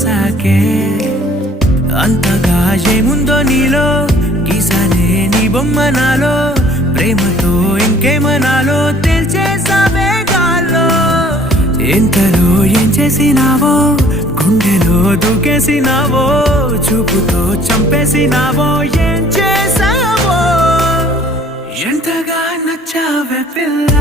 పోసాకే అంతగా ఏముందో నీలో గీసానే నీ బొమ్మ నాలో ప్రేమతో ఇంకేమనాలో తెలిచేసావే గాల్లో ఎంతలో ఏం చేసినావో గుండెలో దూకేసినావో చూపుతో చంపేసినావో ఏం చేసావో ఎంతగా నచ్చావే పిల్ల